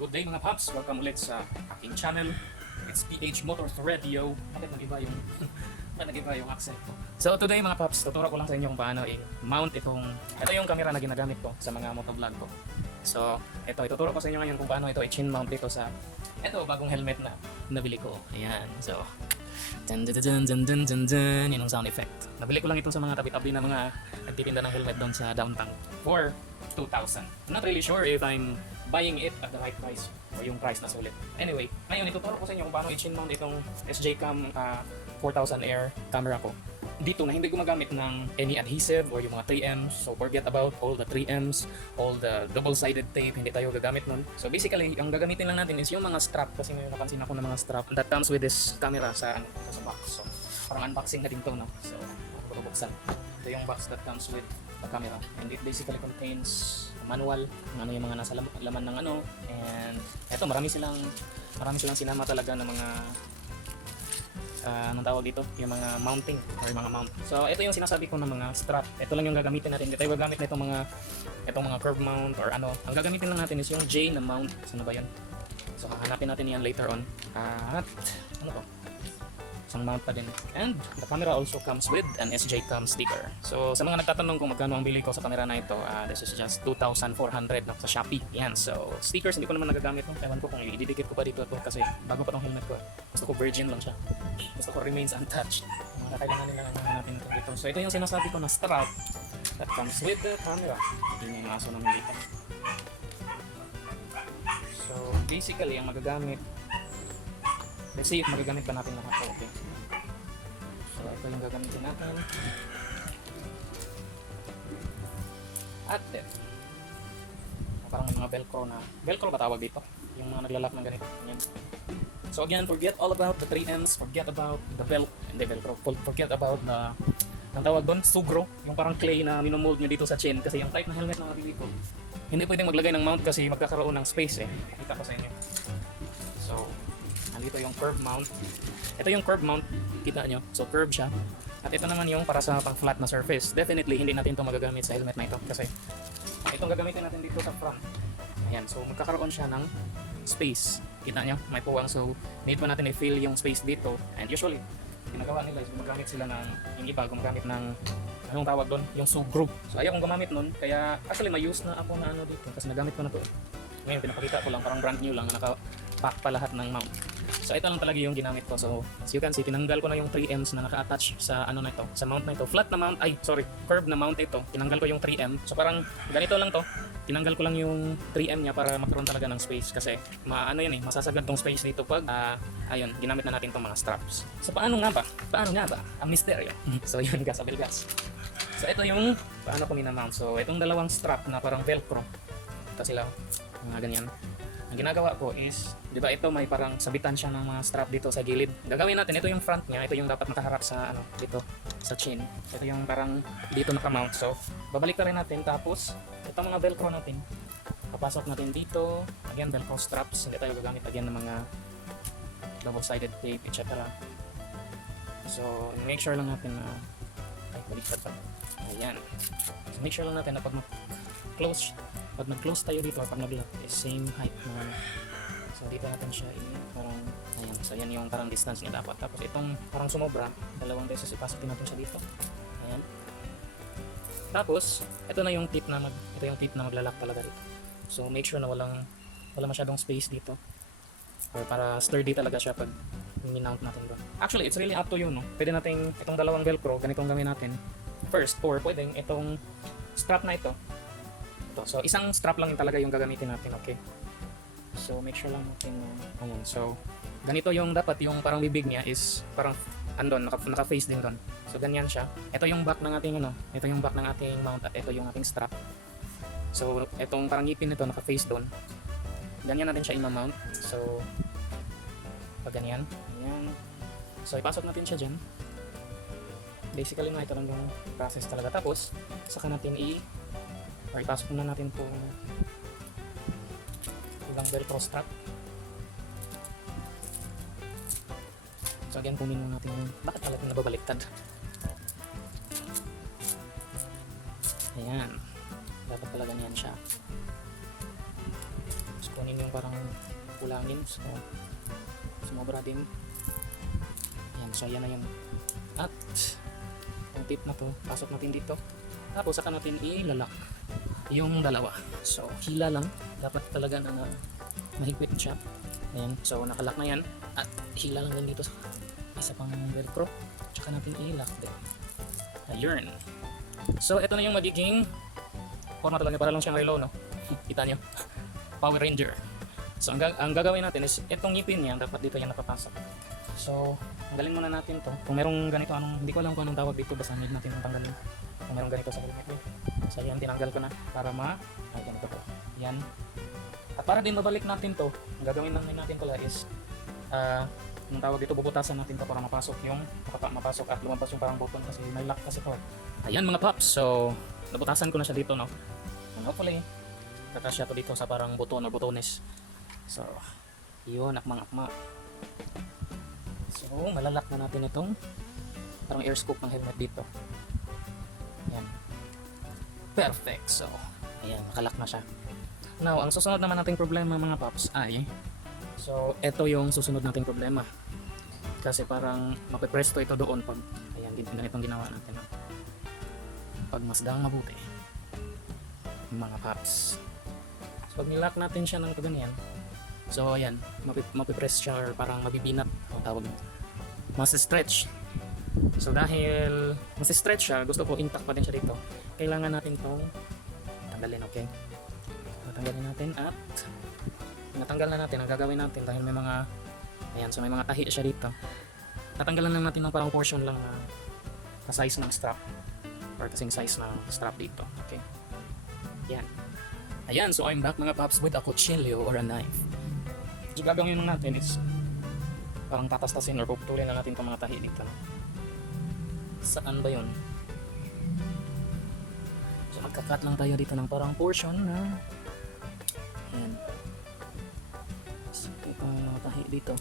Good day mga paps! Welcome ulit sa aking channel. It's PH Motors Radio. Bakit nag-iba yung bakit nag-iba yung accent ko? So today mga paps, tuturo ko lang sa inyo kung paano i-mount ito yung camera na ginagamit ko sa mga motovlog ko. So ituturo ko sa inyo ngayon kung paano ito i-chin mount dito sa bagong helmet na nabili ko. Ayan. So dun dun dun dun dun dun dun, yun ang sound effect. Nabili ko lang ito sa mga tabi-tabi na mga nagtitinda ng helmet doon sa downtown for 2,000. I'm not really sure if I'm buying it at the right price o yung price na sulit. Anyway, ngayon ituturo ko sa inyo kung paano i-chin mount itong SJ-Cam 4000 Air camera ko dito na hindi gumagamit ng any adhesive or yung mga 3Ms. So forget about all the 3Ms, all the double-sided tape, hindi tayo gagamit nun. So basically, ang gagamitin lang natin is yung mga strap kasi may napansin ako ng mga strap that comes with this camera sa box. So parang unboxing na din to, no? So bubuksan. Ito yung box that comes with the camera and it basically contains manual kung ano yung mga nasa laman ng ano, and eto marami silang sinama talaga ng mga anong tawag dito, yung mga mounting or yung mga mount. So ito yung sinasabi ko ng mga strap. Ito lang yung gagamitin natin. Hindi tayo gagamit na itong mga curve mount or ano. Ang gagamitin lang natin is yung J na mount. Saan ba yan? So hahanapin natin yan later on. At ano to? Isang mount pa din. And the camera also comes with an SJ-Cam sticker. So sa mga nagtatanong kung magkano ang bili ko sa camera na ito, this is just 2,400 no, sa Shopee. Yan. So stickers hindi ko naman nagagamit. No? Ewan ko kung ididikit ko pa dito ito kasi bago pa tong helmet ko. Gusto ko virgin lang siya. Gusto ko remains untouched. Mga kailangan nila natin ito dito. So ito yung sinasabi ko na strap that comes with the camera. Yun yung aso namin dito. So basically ang magagamit, let's see if magagamit pa natin lahat. Okay. So ito yung gagamitin natin. At then, parang may mga velcro ba tawag dito? Yung mga naglalak ng ganito. Yan. So again, forget all about the 3Ms, forget about the velcro, forget about the, ang tawag doon, sugro, yung parang clay na minomold nyo dito sa chin kasi yung type na helmet na nabili ko, hindi pwedeng maglagay ng mount kasi magkakaroon ng space Pakita ko sa inyo. So, dito yung curve mount. Ito yung curve mount, kita nyo. So curve siya. At ito naman yung para sa pang flat na surface. Definitely hindi natin ito magagamit sa helmet na ito kasi itong gagamitin natin dito sa front. Ayan, so magkakaroon siya ng space. Kita nyo, may puwang. So need pa natin i-fill yung space dito. And usually, ginagawa nila is gumagamit sila ng, yung iba gumagamit ng anong tawag doon, yung sugro. So ayaw kong gumamit nun, kaya actually may use na ako na ano dito kasi nagamit ko na to. Ngayon pinapakita ko lang, parang brand new lang, naka-pack pa lahat ng mount. So ito lang talaga yung ginamit ko. So as you can see, tinanggal ko na yung 3Ms na naka-attach sa ano na ito, sa mount na ito. Flat na mount, curve na mount ito. Tinanggal ko yung 3M. So parang ganito lang to. Tinanggal ko lang yung 3M niya para magkaroon talaga ng space kasi masasagad tong space dito pag ayun, ginamit na natin tong mga straps. So paano nga ba? Ang misteryo. So yun guys, gas. So ito yung paano ko minamount. So itong dalawang strap na parang velcro. Ito sila, mga ganyan. Ang ginagawa ko is, di ba ito may parang sabitan siya ng mga strap dito sa gilid. Gagawin natin, ito yung front niya, ito yung dapat makaharap sa dito sa chin. Ito yung parang dito naka-mount. So, babalik na rin natin tapos itong mga velcro natin. Papasok natin dito. Again, velcro straps. Hindi tayo gagamit again ng mga double-sided tape, etc. So, make sure lang natin na baliktad pa. Ayan. So, make sure lang natin na pag nag-close tayo dito, pag nag-lock is same height naman. So dito natin siya parang, ayan. So yan yung parang distance niya dapat. Tapos itong parang sumobra, dalawang beses ipasok din natin siya dito. Ayan. Tapos, ito yung tip na maglalak talaga dito. So make sure na wala masyadong space dito. Or para sturdy talaga siya pag minount natin doon. Actually, it's really up to you, no? Pwede natin itong dalawang velcro, ganitong gawin natin first, or pwedeng itong strap na ito. So isang strap lang talaga yung gagamitin natin, okay? So make sure lang natin ayan. So ganito yung dapat, yung parang bibig niya is parang andon, naka-face din doon. So ganyan siya. Ito yung back ng ating ito yung back ng ating mount at ito yung ating strap. So itong parang ngipin nito naka-face doon. Ganyan natin siya i-mount. So pag ganyan, ayan. So ipasok natin siya diyan. Basically ito lang yung process talaga. Tapos saka natin ipasok muna natin itong ilang velcro strap. So again, kunin muna natin bakit pala ito nababaliktad. Ayan, dapat pala ganyan siya. So kunin yung parang kulangin. So, sumobra din. Yan, so yan na yun. At, yung tip na to, pasok natin dito. Tapos, saka natin ilalak yung dalawa. So, hila lang. Dapat talaga na mahigpit siya. Ayan, so nakalak na yan. At hila lang din dito sa isa pang velcro. Tsaka natin ilak din. Ayun. So, ito na yung magiging forma talaga, para lang siyang relo, no? Kita nyo? Power Ranger. So, ang gagawin natin is, itong ngipin niya, dapat dito yan napapasok. So, tanggalin muna natin to. Kung merong ganito, hindi ko alam kung anong tawag dito, basta need natin tanggalin. Kung merong ganito sa helmet mo. So, yan, tinanggal ko na para ay, ganito po. Yan. At para din mabalik natin to, ang gagawin natin pala is, anong tawag dito, bubutasan natin to para mapasok mapasok at lumabas yung parang button kasi may lock kasi to. Ayan mga paps, so nabutasan ko na siya dito, no? And hopefully kakasya to dito sa parang buton or butones. So yun, akmang-akma. So malalak na natin itong parang air scoop ng helmet dito. Ayan, perfect. So ayan, nakalak na siya. Now, ang susunod naman nating problema mga paps ay, so ito yung susunod nating problema kasi parang mapipresto ito doon pag, ayan, ganitong ginawa natin, no? Pag masdang mabuti mga paps. So pag nilock natin siya ng ganyan, so ayan, mapipress siya or parang mabibinat ang tawag mo, mas stretch. So dahil mas stretch siya, gusto ko intact pa din siya dito, kailangan natin itong tanggalin. Okay, tanggalin natin at natanggal na natin. Ang gagawin natin, dahil may mga, ayan, so may mga tahi siya dito, natanggalan lang natin ng parang portion lang na size ng strap or kasing size ng strap dito. Okay, yan. Ayan, so I'm back mga paps with a kutsilyo or a knife. So gagawin natin is parang tatastasin or puputulin na natin itong mga tahi dito. Saan ba yun? So magkakat lang tayo dito ng parang portion na, ayan, so itong mga tahi dito.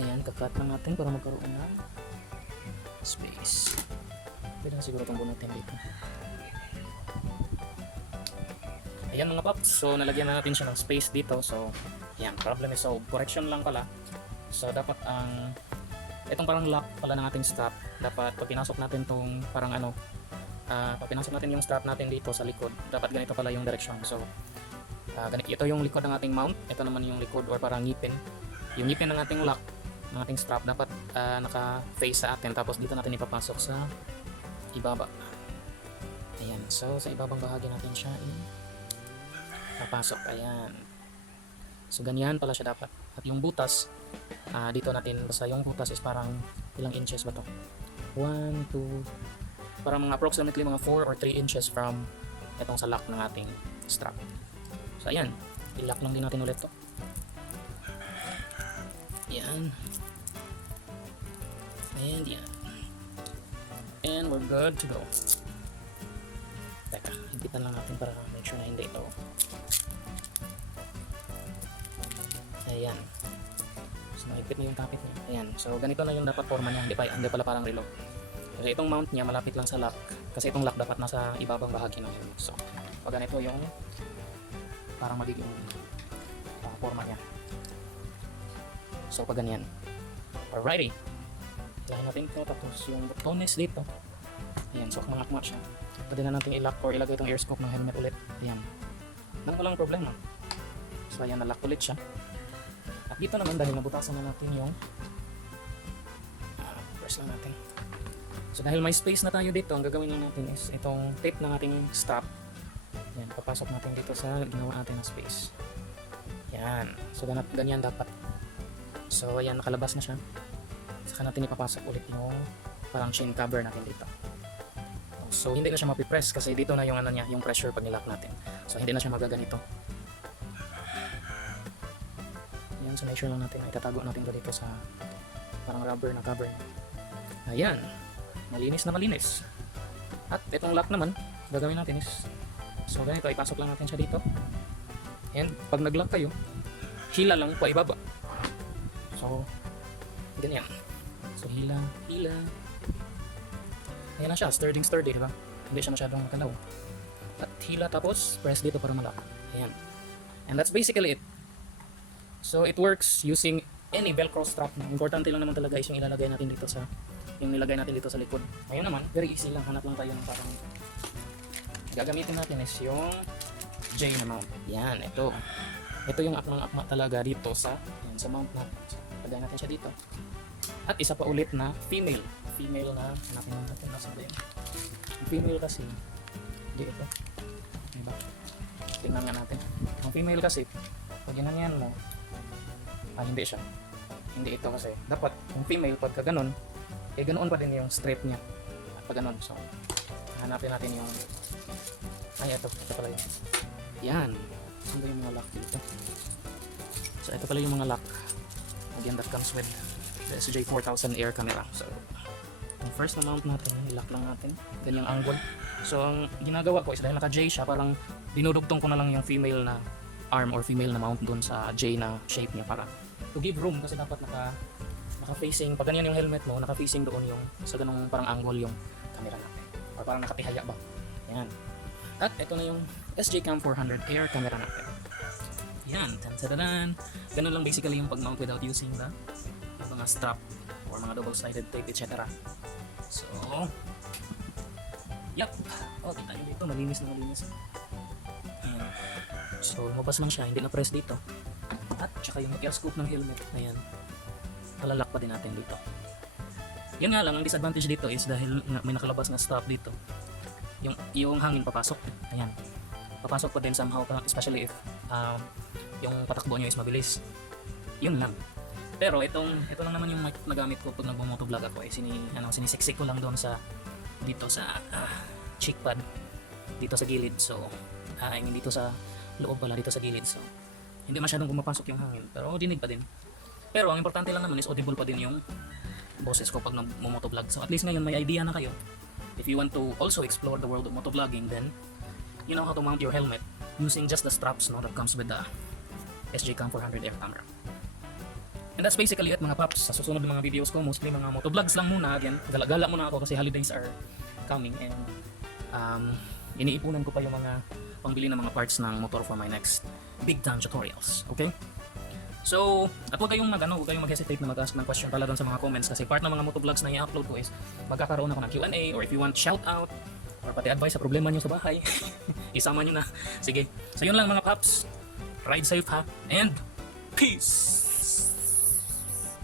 Ayan, kakat lang natin para magkaroon ng space. Pwede na siguro itong bunutin dito. Ayan mga paps, so nalagyan na natin siya ng space dito. So ayan, problem is solved. Correction lang pala. So dapat itong parang lock pala ng ating strap, dapat pag pinasok natin itong parang pag pinasok natin yung strap natin dito sa likod, dapat ganito pala yung direction. So ito yung likod ng ating mount, ito naman yung likod or parang ngipin. Yung ngipin ng ating lock, ng ating strap, dapat naka-face sa atin, tapos dito natin ipapasok sa ibaba. Ayan, so sa ibabang bahagi natin siya papasok. Ayan, so ganyan pala siya dapat. At yung butas, dito natin, basta yung butas is parang ilang inches ba to? 1, 2, parang mga approximately mga 4 or 3 inches from itong sa lock ng ating strap. So ayan, i-lock lang din natin ulit to. Ayan, and yan, and we're good to go. Teka, higpitan lang natin para make sure na hindi ito. Ayan, so mahigpit na yung tapit niya. Ayan, so ganito na yung dapat forma niya. Hindi pala parang relo. Kasi itong mount niya malapit lang sa lock, kasi itong lock dapat nasa ibabang bahagi ng helmet. So pag ganito yung parang magiging forma niya. So pag ganyan, alrighty, ilahin natin ito, tapos yung butones dito. Ayan, so kumalakmat siya. Pwede na natin i-lock or ilagay itong air scoop ng helmet ulit. Ayan, nang walang problema. So ayan, na-lock ulit siya. At dito naman, dahil nabutasan na natin yung press lang natin. So dahil may space na tayo dito, ang gagawin na natin is itong tape ng ating strap. Ayan, papasok natin dito sa ginawa natin na space. Ayan, so ganyan dapat. So ayan, nakalabas na siya. Saka natin ipapasok ulit yung parang chin cover natin dito. So hindi na siya mapipress kasi dito na yung niya, yung pressure pag nilock natin. So hindi na siya magaganito. Ayan, so make sure lang natin, itatago natin ito dito sa parang rubber na cover. Ayan, malinis na malinis. At itong lock naman, gagawin natin is, so ganito, ipasok lang natin siya dito. And pag nag-lock kayo, hila lang pa ibaba. So ganyan. So hila. Ayan na siya, sturdy, diba? Hindi siya masyadong matalaw. At hila, tapos press dito para malak. Ayan. And that's basically it. So it works using any velcro strap na. Importante lang naman talaga is yung ilalagay natin dito sa likod. Ngayon naman, very easy lang. Hanap lang tayo ng parang gagamitin natin is yung J na mount. Yan, ito. Ito yung akmang-akma talaga dito sa mount natin. So, lagay natin siya dito. At isa pa ulit na female. Female na, hanapin natin nasa ba yun. Female kasi, hindi ito. Diba? Tingnan nga natin. Ang female kasi, pag ginanyan mo, hindi siya. Hindi ito kasi. Dapat, yung female, pagka ganun, ganoon pa din yung strap niya. Pag ganun. So, hanapin natin yung, ito pala yun. Yan. Saan ba yung mga lock dito? So, ito pala yung mga lock. Again, that comes with the SJ4000 air camera. So, ang first na mount natin, i-lock lang natin. Ganyang angle. So, ang ginagawa ko is dahil naka-J siya, parang dinudugtong ko na lang yung female na arm or female na mount dun sa J na shape niya para to give room kasi dapat naka-facing, pag ganyan yung helmet mo, naka-facing doon yung sa ganung parang angle yung camera natin. Or parang nakatihaya ba. Yan. At ito na yung SJ Cam 400 air camera natin. Yan. Tan-tadadan. Ganun lang basically yung pag-mount without using the mga strap or mga double-sided tape, etc. So, yep. Oh, kita nyo dito, malinis na malinis. Ayan. So, lumabas lang siya, hindi na press dito. At saka yung air scoop ng helmet, ayan. Malalak pa din natin dito. Yan nga lang, ang disadvantage dito is dahil may nakalabas na strap dito. Yung hangin papasok. Ayan. Papasok pa din somehow, especially if yung patakbo nyo is mabilis. Yun lang. Pero ito lang naman yung mic na gamit ko pag nagmo-motovlog ako eh sinisiksik ko lang doon sa dito sa cheek pad dito sa gilid. So I mean dito sa loob pala dito sa gilid. So hindi masyadong pumapasok yung hangin pero dinig pa din. Pero ang importante lang naman is audible pa din yung boses ko pag nagmo-motovlog. So at least ngayon may idea na kayo. If you want to also explore the world of motovlogging, then you know how to mount your helmet using just the straps that comes with the SJ Cam 400 air camera. And that's basically it mga paps. Sa susunod ng mga videos ko, mostly mga motovlogs lang muna. Again, gala-gala muna ako kasi holidays are coming and iniipunan ko pa yung mga pangbili ng mga parts ng motor for my next big time tutorials. Okay? So, at huwag kayong mag-hesitate na mag-ask ng question pala doon sa mga comments kasi part ng mga motovlogs na i-upload ko is magkakaroon ako ng Q&A or if you want shout out or pati advice sa problema nyo sa bahay, isama nyo na. Sige. So yun lang mga paps. Ride safe ha and peace!